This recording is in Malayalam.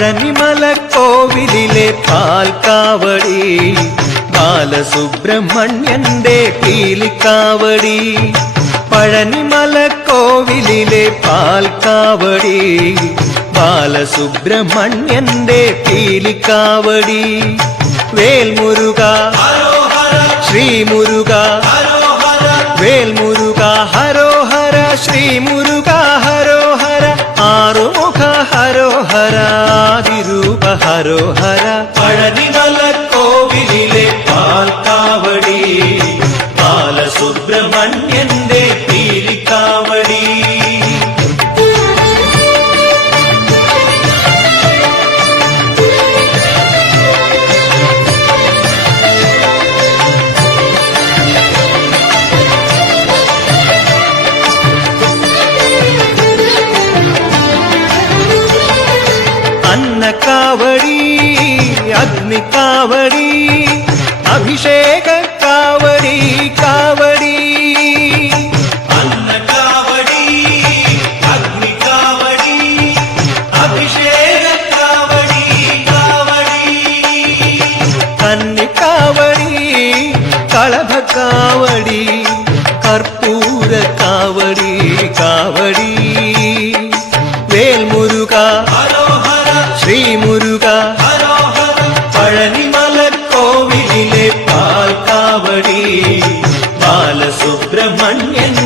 പഴനിമലക്കോവിലിലെ പാൽക്കാവടി ബാലസുബ്രഹ്മണ്യന്റെ പീലിക്കാവടി പഴനിമലക്കോവിലിലെ പാൽക്കാവടി ബാലസുബ്രഹ്മണ്യന്റെ പീലിക്കാവടി വേൽമുരുക ശ്രീമുരുക വേൽമുരുക ഹരോഹര ശ്രീമുരുക ഹരോഹര ആറുമുഖ ഹരോഹര ആദിരൂപ ഹരോഹര പഴനിമലക്കോവിലിലെ പാൽക്കാവടി ബാലസുബ്രഹ്മണ്യന്റെ പീലിക്കാവടി അന്നക്കാവടി അഗ്നിക്കാവടി അഭിഷേക കാവടി കാവടി അന്നക്കാവടി അഗ്നിക്കാവടി അഭിഷേക കാവടി കാവടി കന്നിക്കാവടി കളഭക്കാവടി കർപ്പൂര കാവടി കാവടി വേൽമുരുക ശ്രീമുരുക പഴനിമലക്കോവിലിലെ പാൽക്കാവടി ബാലസുബ്രഹ്മണ്യൻ